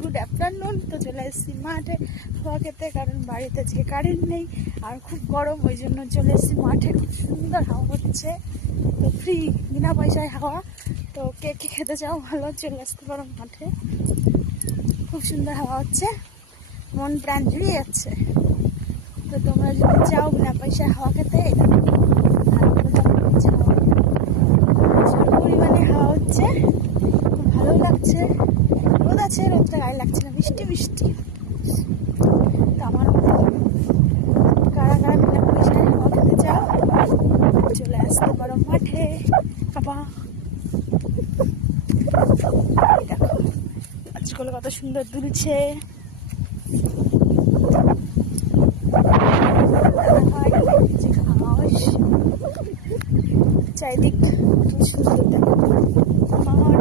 Good afternoon. তো চলে এসেছি মাঠে হাওয়া খেতে, কারণ বাড়িতে যে কারেন্ট নেই আর খুব গরম, ওই জন্য চলে এসেছি মাঠে। খুব সুন্দর হাওয়া হচ্ছে, তো ফ্রি, বিনা পয়সায় হাওয়া। তো কে কে খেতে চাও ভালো চলে আসতে পারো মাঠে, খুব সুন্দর হাওয়া হচ্ছে, মন প্রাণ জুড়িয়ে যাচ্ছে। তো তোমরা যদি চাও বিনা পয়সায় হাওয়া খেতে, প্রচুর পরিমাণে হাওয়া হচ্ছে, খুব ভালো লাগছে। রোদ আছে, রোদটা গায়ে লাগছে না, মিষ্টি মিষ্টি। তো আমার কারা কারা বিনা পয়সায় হাওয়া খেতে চাও চলে আসতে পারো মাঠে। বাবা দেখো আজকাল কত সুন্দর দুলছে। চারিদিক কি সুন্দর দেখো, মাঠ